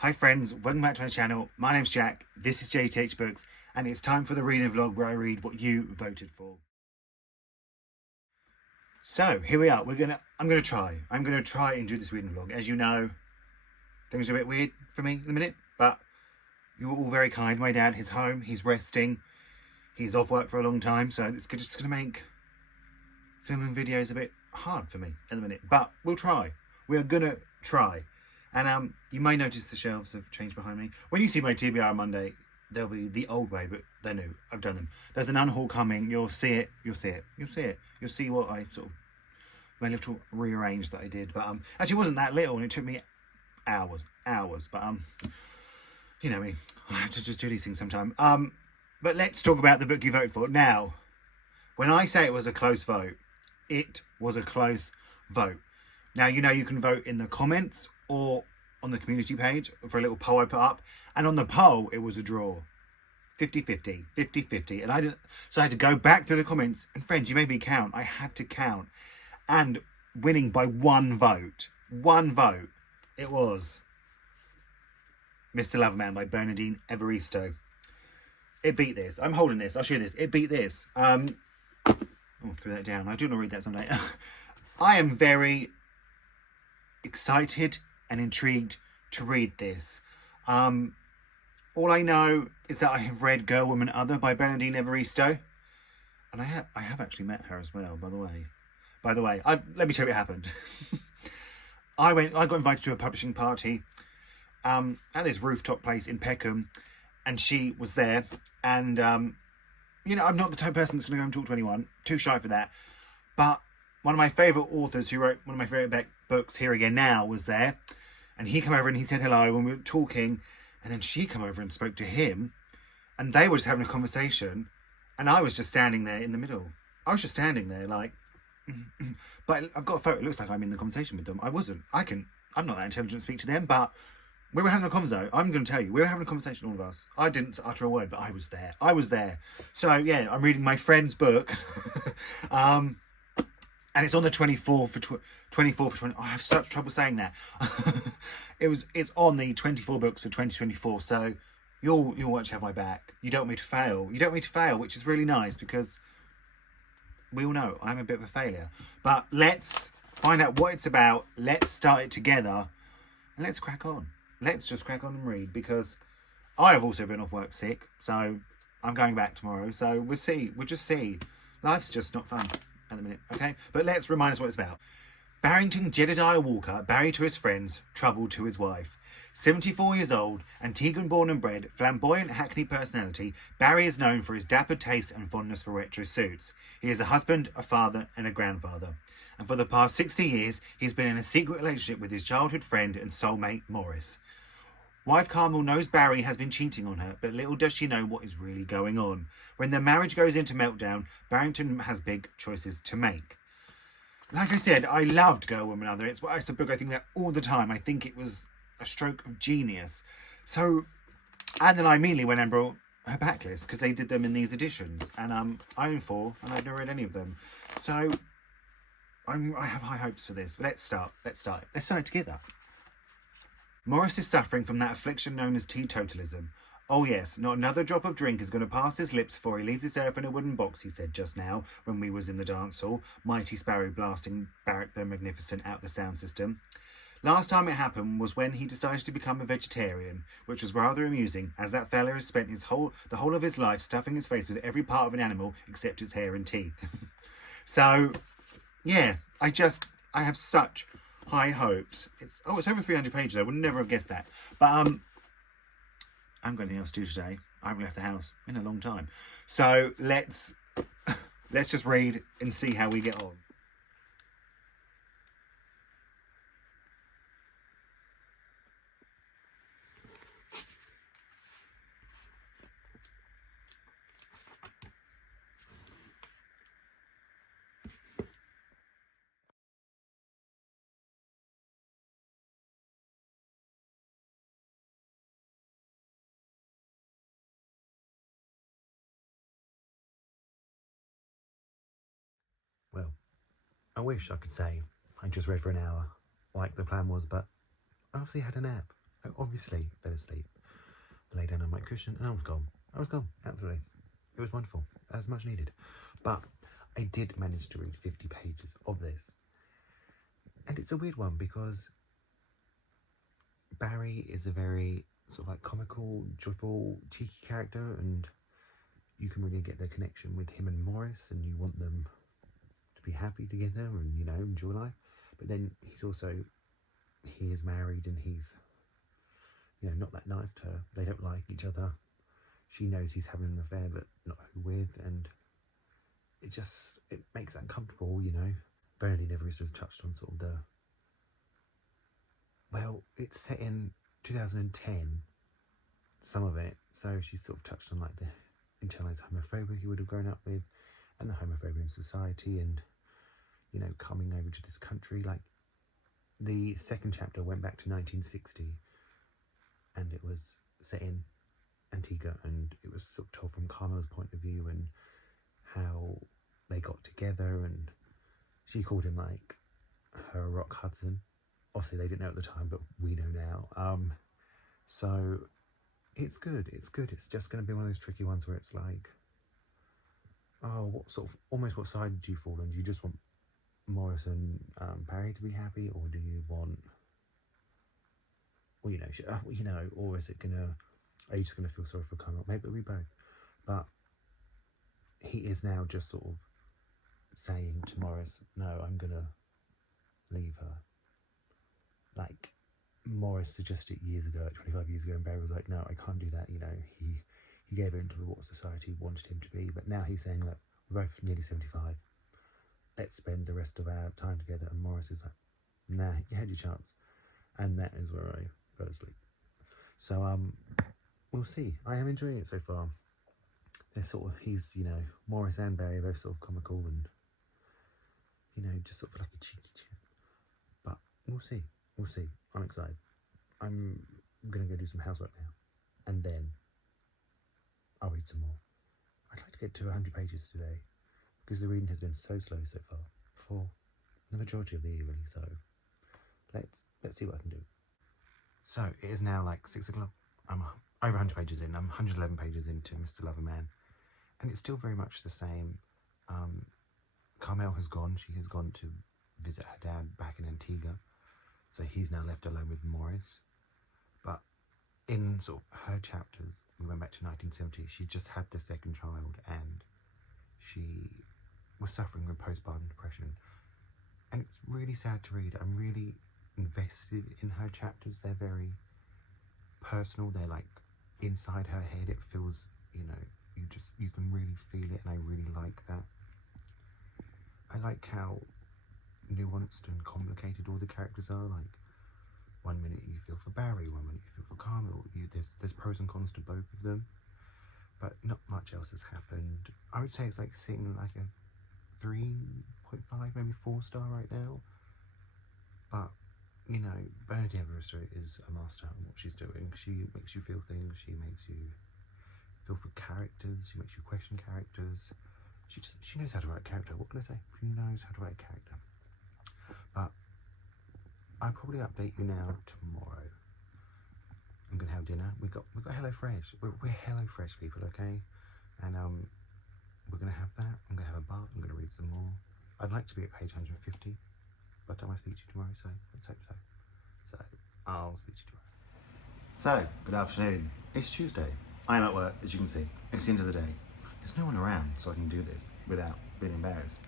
Hi friends, welcome back to my channel. My name's Jack, this is Jthbooks, and it's time for the reading vlog where I read what you voted for. So here we are. I'm gonna try and do this reading vlog. As you know, things are a bit weird for me in a minute, but you were all very kind. My dad is home, he's resting, he's off work for a long time, so it's just gonna make filming videos a bit hard for me at the minute. But we'll try. We are gonna try. And you may notice the shelves have changed behind me. When you see my TBR on Monday, they'll be the old way, but they're new. I've done them. There's an unhaul coming. You'll see it. You'll see it. You'll see it. You'll see what I sort of, my little rearrange that I did. But actually it wasn't that little, and it took me hours. But you know me, I have to just do these things sometime. But let's talk about the book you voted for. Now, when I say it was a close vote, it was a close vote. Now, you know, you can vote in the comments or on the community page for a little poll I put up. And on the poll, it was a draw. 50-50, 50-50. And I had to go back through the comments. And friends, you made me count. I had to count. And winning by one vote, it was Mr. Loverman by Bernardine Evaristo. It beat this. I'm holding this. I'll show you this. It beat this. Oh, threw that down. I do want to read that someday. I am very excited and intrigued to read this. All I know is that I have read Girl, Woman, Other by Bernardine Evaristo, and I have actually met her as well. By the way, let me tell you what happened. I got invited to a publishing party at this rooftop place in Peckham, and she was there. And you know, I'm not the type of person that's going to go and talk to anyone. Too shy for that. But one of my favourite authors who wrote one of my favourite books, Here Again Now, was there. And he came over and he said hello when we were talking. And then she came over and spoke to him. And they were just having a conversation. And I was just standing there in the middle. I was just standing there like... But I've got a photo. It looks like I'm in the conversation with them. I wasn't. I'm not that intelligent to speak to them. But we were having a conversation. I'm going to tell you. We were having a conversation, all of us. I didn't utter a word, but I was there. So, yeah, I'm reading my friend's book. And it's on the 24th for 20... I have such trouble saying that. It's on the 24 books for 2024. So you'll watch Have My Back. You don't want me to fail. You don't want me to fail, which is really nice because we all know I'm a bit of a failure. But let's find out what it's about. Let's start it together. And let's crack on. Let's just crack on and read, because I have also been off work sick. So I'm going back tomorrow. So we'll see. We'll just see. Life's just not fun at the minute, okay? But let's remind us what it's about. Barrington Jedediah Walker, married to his friends, troubled to his wife. 74 years old, Antiguan born and bred, flamboyant Hackney personality, Barry is known for his dapper taste and fondness for retro suits. He is a husband, a father, and a grandfather. And for the past 60 years, he's been in a secret relationship with his childhood friend and soulmate, Morris. Wife Carmel knows Barry has been cheating on her, but little does she know what is really going on. When their marriage goes into meltdown, Barrington has big choices to make. Like I said, I loved Girl, Woman, Other. It's a book I think about all the time. I think it was a stroke of genius. So, and then I immediately went and brought her backlist, because they did them in these editions. And I own 4, and I've never read any of them. So, I have high hopes for this. But let's start it together. Morris is suffering from that affliction known as teetotalism. Oh yes, not another drop of drink is going to pass his lips before he leaves his earth in a wooden box, he said just now, when we was in the dance hall, Mighty Sparrow blasting Barrack the Magnificent out the sound system. Last time it happened was when he decided to become a vegetarian, which was rather amusing, as that fella has spent the whole of his life stuffing his face with every part of an animal except his hair and teeth. So, yeah, I have such high hopes. It's over 300 pages. I would never have guessed that. But I haven't got anything else to do today. I haven't left the house in a long time. So let's just read and see how we get on. Well, I wish I could say I just read for an hour, like the plan was, but I obviously had a nap. I obviously fell asleep, lay down on my cushion, and I was gone. I was gone, absolutely. It was wonderful, as much needed. But I did manage to read 50 pages of this. And it's a weird one because Barry is a very sort of like comical, joyful, cheeky character, and you can really get the connection with him and Morris, and you want them to be happy together and, you know, enjoy life. But then he is married and he's, you know, not that nice to her. They don't like each other. She knows he's having an affair, but not who with, and it makes that uncomfortable, you know. Bernadine never has touched on sort of well, it's set in 2010, some of it, so she's sort of touched on like the internalized homophobia he would have grown up with, and the homophobia in society, and, you know, coming over to this country. Like, the second chapter went back to 1960, and it was set in Antigua, and it was sort of told from Carmel's point of view, and how they got together, and she called him like her Rock Hudson. Obviously they didn't know at the time, but we know now. So it's good. It's just going to be one of those tricky ones where it's like, oh, what side do you fall on? Do you just want Morris and Barry to be happy, or do you want, well, you know, or is it are you just gonna feel sorry for Carmel? Maybe it'll be both. But he is now just sort of saying to Morris, no, I'm gonna leave her. Like, Morris suggested years ago, like 25 years ago, and Barry was like, no, I can't do that. You know, he gave it into what society wanted him to be, but now he's saying, look, we're both nearly 75. Let's spend the rest of our time together. And Morris is like, nah, you had your chance. And that is where I fell asleep. So, we'll see. I am enjoying it so far. He's, you know, Morris and Barry are both sort of comical and, you know, just sort of like a cheeky chip. But we'll see. I'm excited. I'm going to go do some housework now, and then I'll read some more. I'd like to get to 100 pages today, because the reading has been so slow so far, for the majority of the year really, so let's see what I can do. So, it is now like 6 o'clock. I'm over 100 pages in. I'm 111 pages into Mr. Loverman, and it's still very much the same. Carmel has gone. She has gone to visit her dad back in Antigua, so he's now left alone with Morris. But in sort of her chapters, we went back to 1970, she just had the second child, and she was suffering with postpartum depression. And it's really sad to read. I'm really invested in her chapters. They're very personal. They're like inside her head. It feels, you know, you can really feel it, and I really like that. I like how nuanced and complicated all the characters are. Like, one minute you feel for Barry, one minute you feel for Carmel. There's pros and cons to both of them, but not much else has happened. I would say it's like sitting like a 3.5, maybe 4 star right now. But, you know, Bernadine is a master at what she's doing. She makes you feel things. She makes you feel for characters. She makes you question characters. She knows how to write a character. What can I say? She knows how to write a character. But I'll probably update you now tomorrow. I'm gonna have dinner. We got HelloFresh. We're HelloFresh people, okay? And we're gonna have that. I'm gonna have a bath. I'm gonna read some more. I'd like to be at page 150 by the time I speak to you tomorrow, so let's hope so. So I'll speak to you tomorrow. So, good afternoon. It's Tuesday. I am at work, as you can see. It's the end of the day. There's no one around, so I can do this without being embarrassed.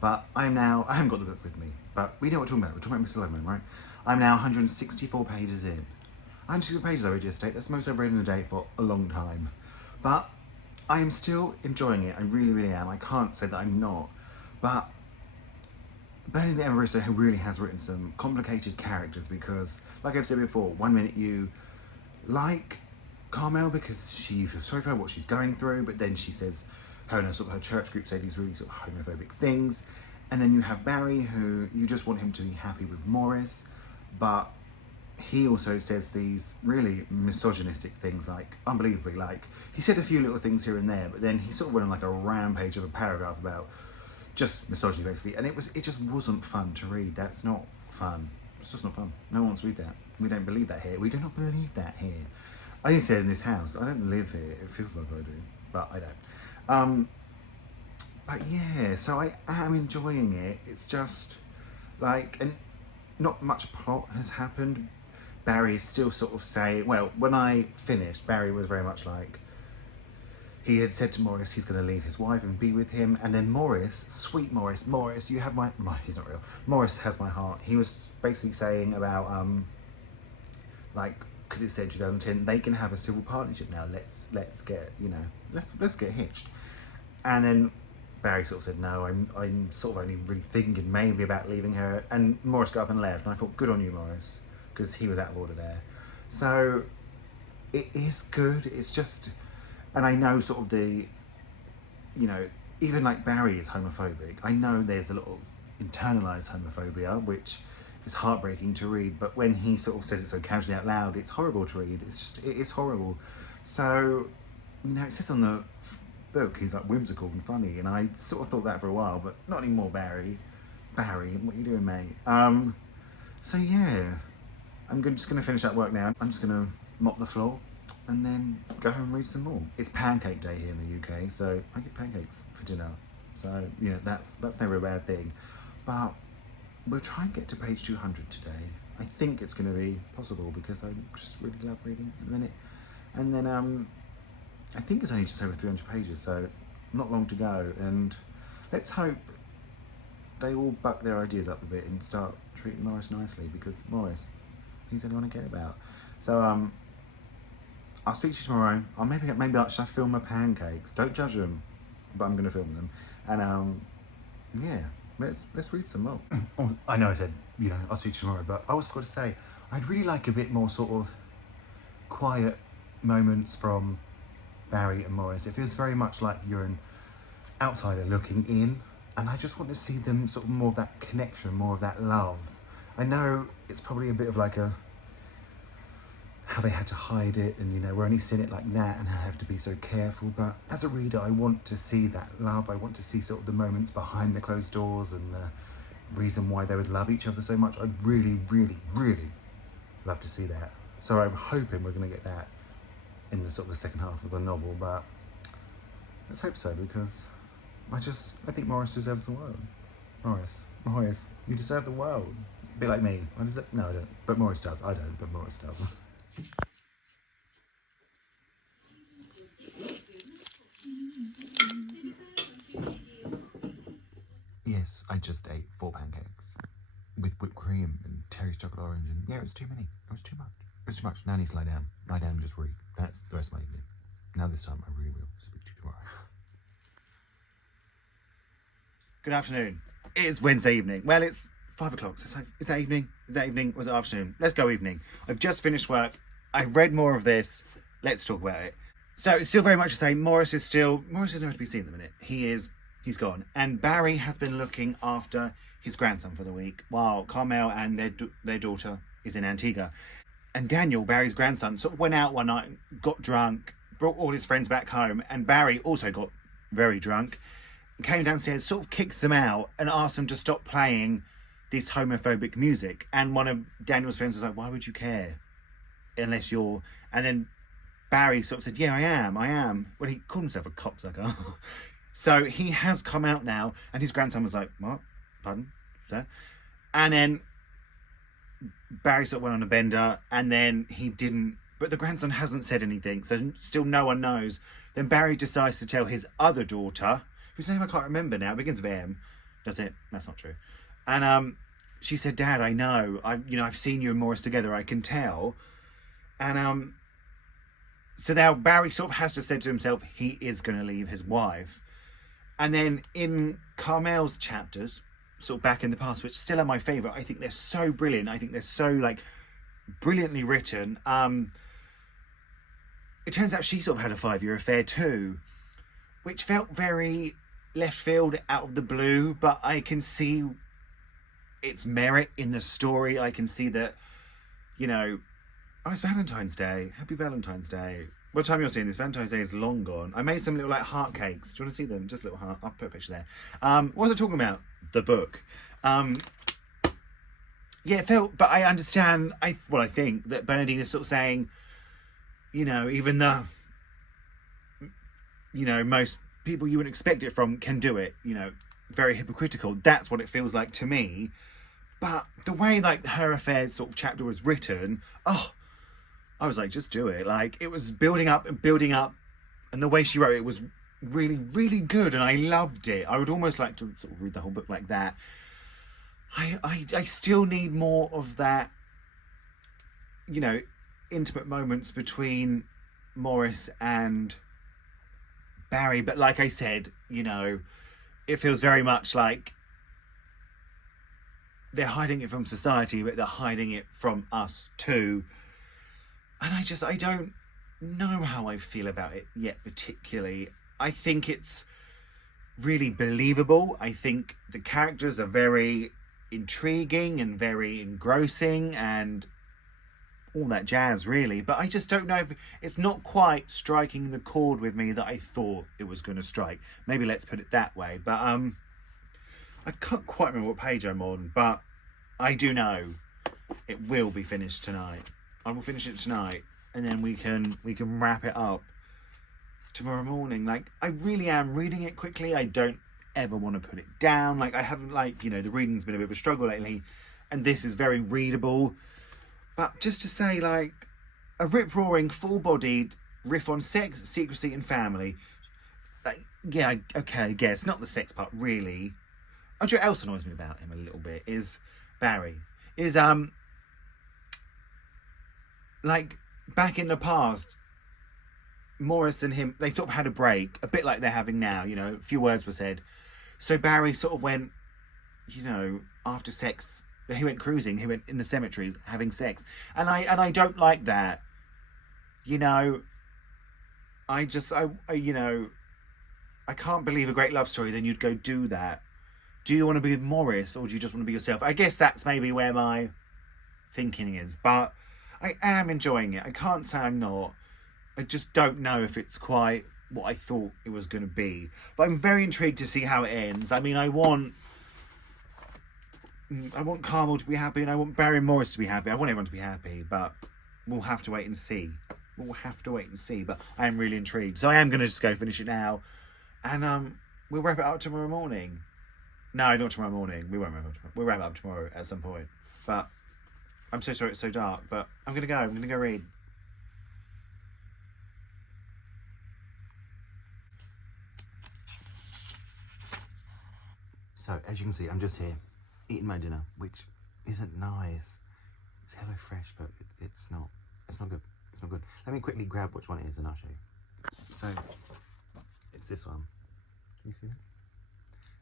But I haven't got the book with me, but we know what we're talking about. We're talking about Mr. Loverman, right? I'm now 164 pages in. 164 pages I read yesterday. That's the most I've read in a day for a long time. But I am still enjoying it. I really, really am. I can't say that I'm not. But Bernadine Evaristo really has written some complicated characters, because, like I've said before, one minute you like Carmel because she feels sorry for her, what she's going through, but then she says her and her church group say these really sort of homophobic things, and then you have Barry, who you just want him to be happy with Morris, but he also says these really misogynistic things, like, unbelievably, like, he said a few little things here and there, but then he sort of went on like a rampage of a paragraph about just misogyny, basically, and it just wasn't fun to read. That's not fun. It's just not fun. No one wants to read that. We don't believe that here. We do not believe that here. I used to say in this house. I don't live here. It feels like I do, but I don't. But yeah, so I am enjoying it. It's just like, and not much plot has happened. Barry is still sort of saying, well, when I finished, Barry was very much like, he had said to Morris he's going to leave his wife and be with him, and then Morris, sweet Morris, you have my he's not real. Morris has my heart. He was basically saying about like, because it said 2010, they can have a civil partnership now. Let's get, you know, let's get hitched. And then Barry sort of said, no, I'm sort of only really thinking maybe about leaving her. And Morris got up and left, and I thought, good on you, Morris, because he was out of order there. So it is good. It's just, and I know sort of the, you know, even like Barry is homophobic. I know there's a lot of internalized homophobia, which is heartbreaking to read, but when he sort of says it so casually out loud, it's horrible to read. It's just, it is horrible. So, you know, it says on the book he's like whimsical and funny, and I sort of thought that for a while, but not anymore. Barry, what are you doing, mate? So yeah, just gonna finish that work now. I'm just gonna mop the floor and then go home and read some more. It's pancake day here in the UK, so I get pancakes for dinner. So, you know, that's never a bad thing. But we'll try and get to page 200 today. I think it's going to be possible because I just really love reading at the minute. And then I think it's only just over 300 pages, so not long to go. And let's hope they all buck their ideas up a bit and start treating Morris nicely, because Morris, he's the only one I care about. So I'll speak to you tomorrow. Maybe I should film my pancakes. Don't judge them, but I'm going to film them. And yeah, let's read some more. Oh, I know I said, you know, I'll speak to you tomorrow, but I was going to say, I'd really like a bit more sort of quiet moments from Barry and Morris. It feels very much like you're an outsider looking in, and I just want to see them sort of more of that connection, more of that love. I know it's probably a bit of like how they had to hide it, and you know, we're only seeing it like that and I have to be so careful, but as a reader I want to see that love. I want to see sort of the moments behind the closed doors and the reason why they would love each other so much. I'd really, really, really love to see that. So I'm hoping we're going to get that in the sort of the second half of the novel, but let's hope so, because I think Morris deserves the world. Morris, you deserve the world. A bit like me. No, I don't. But Morris does. I don't, but Morris does. Yes, I just ate 4 pancakes with whipped cream and Terry's chocolate orange, and yeah, it was too many. It was too much. It was too much. Now I need to lie down. Lie down and just read. That's the rest of my evening. Now this time I really will speak to you tomorrow. Good afternoon. It's Wednesday evening. Well, it's 5 o'clock. So is that evening? Is that evening? Was it afternoon? Let's go evening. I've just finished work. I've read more of this. Let's talk about it. So it's still very much the same. Morris is nowhere to be seen at the minute. He's gone. And Barry has been looking after his grandson for the week, while Carmel and their daughter is in Antigua. And Daniel, Barry's grandson, sort of went out one night, got drunk, brought all his friends back home, and Barry also got very drunk, came downstairs, sort of kicked them out and asked them to stop playing this homophobic music. And one of Daniel's friends was like, why would you care? Unless you're... And then Barry sort of said, yeah, I am. Well, he called himself a cocksucker. So he has come out now, and his grandson was like, what? Pardon? Sir? And then Barry sort of went on a bender, and then he didn't... But the grandson hasn't said anything, so still no one knows. Then Barry decides to tell his other daughter, whose name I can't remember now, it begins with M. Does it? That's not true. And she said, Dad, I know. I've seen you and Morris together, I can tell. And so now Barry sort of has to say to himself, he is going to leave his wife. And then in Carmel's chapters, sort of back in the past, which still are my favourite, I think they're so brilliant. I think they're so, like, brilliantly written. It turns out she sort of had a 5-year affair too, which felt very left field, out of the blue, but I can see its merit in the story. I can see that, it's Valentine's Day. Happy Valentine's Day. By the time you're seeing this, Valentine's Day is long gone. I made some little, like, heart cakes. Do you want to see them? Just a little heart. I'll put a picture there. What was I talking about? The book. Yeah, it felt, but I understand. I think that Bernardine is sort of saying, you know, even though, you know, most people you wouldn't expect it from can do it, you know, very hypocritical. That's what it feels like to me. But the way like her affairs sort of chapter was written, oh, I was like, just do it. Like it was building up and building up, and the way she wrote it was really, really good, and I loved it. I would almost like to sort of read the whole book like that. I still need more of that, you know, intimate moments between Morris and Barry. But like I said, you know, it feels very much like they're hiding it from society, but they're hiding it from us too. And I don't know how I feel about it yet particularly. I think it's really believable. I think the characters are very intriguing and very engrossing and all that jazz really, but I just don't know if it's not quite striking the chord with me that I thought it was going to strike. Maybe let's put it that way. But I can't quite remember what page I'm on, but I do know it will be finished tonight. I will finish it tonight, and then we can wrap it up tomorrow morning. Like, I really am reading it quickly. I don't ever want to put it down. Like, I haven't, like, you know, the reading's been a bit of a struggle lately, and this is very readable. But just to say, like, a rip-roaring, full-bodied riff on sex, secrecy, and family. Like, yeah, okay, I guess. Not the sex part, really. What else annoys me about him a little bit is Barry. Like, back in the past, Morris and him, they sort of had a break, a bit like they're having now, you know, a few words were said. So Barry sort of went, you know, after sex, he went cruising, he went in the cemeteries having sex. And I don't like that. You know, I you know, I can't believe a great love story, then you'd go do that. Do you want to be with Morris, or do you just want to be yourself? I guess that's maybe where my thinking is, but I am enjoying it. I can't say I'm not. I just don't know if it's quite what I thought it was going to be. But I'm very intrigued to see how it ends. I mean, I want Carmel to be happy, and I want Barry and Morris to be happy. I want everyone to be happy, but we'll have to wait and see. But I am really intrigued. So I am going to just go finish it now. And we'll wrap it up tomorrow morning. No, not tomorrow morning. We won't wrap it up tomorrow. We'll wrap it up tomorrow at some point. But I'm so sorry it's so dark. But I'm going to go read. So, as you can see, I'm just here eating my dinner, which isn't nice. It's HelloFresh, but it's not good. It's not good. Let me quickly grab which one it is and I'll show you. So, it's this one. Can you see it?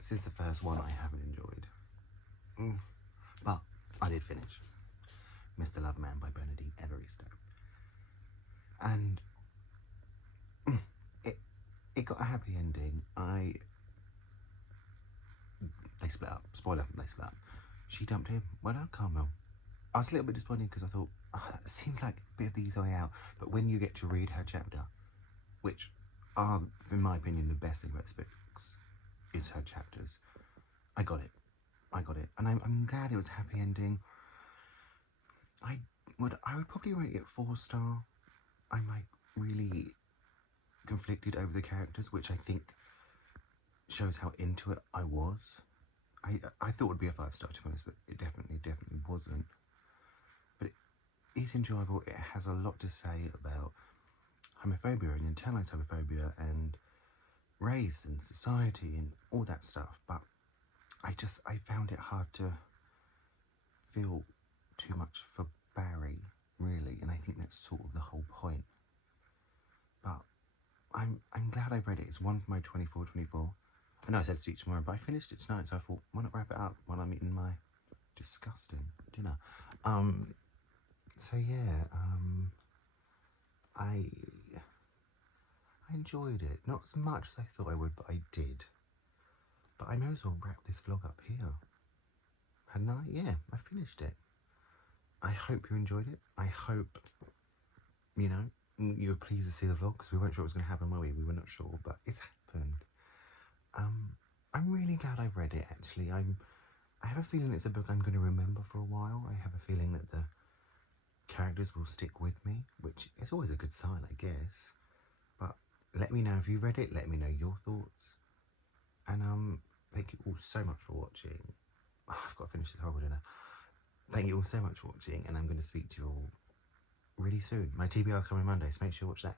This is the first one I haven't enjoyed. But I did finish Mr. Loverman by Bernardine Evaristo. And it got a happy ending. They split up. Spoiler, they split up. She dumped him. Well done, Carmel. I was a little bit disappointed because I thought, that seems like a bit of the easy way out. But when you get to read her chapter, which are, in my opinion, the best thing about this book, is her chapters. I got it. And I'm glad it was a happy ending. I would probably rate it 4-star. I'm like really conflicted over the characters, which I think shows how into it I was. I thought it would be a 5-star to be honest, but it definitely wasn't. But it is enjoyable. It has a lot to say about homophobia and internalized homophobia and race and society and all that stuff, but I found it hard to feel too much for Barry, really, and I think that's sort of the whole point. But I'm glad I've read it. It's one for my 24/24. I know I said to speak tomorrow, but I finished it tonight, so I thought, why not wrap it up while I'm eating my disgusting dinner? So yeah, I enjoyed it. Not as much as I thought I would, but I did. But I may as well wrap this vlog up here. Hadn't I? Yeah, I finished it. I hope you enjoyed it. I hope, you know, you were pleased to see the vlog, because we weren't sure what was going to happen, were we? We were not sure, but it's happened. I'm really glad I've read it, actually. I'm I have a feeling it's a book I'm going to remember for a while. I have a feeling that the characters will stick with me, which is always a good sign, I guess. But let me know if you read it. Let me know your thoughts. And thank you all so much for watching. Oh, I've got to finish this horrible dinner. Thank you all so much for watching, and I'm going to speak to you all really soon. My TBR is coming Monday, so make sure you watch that.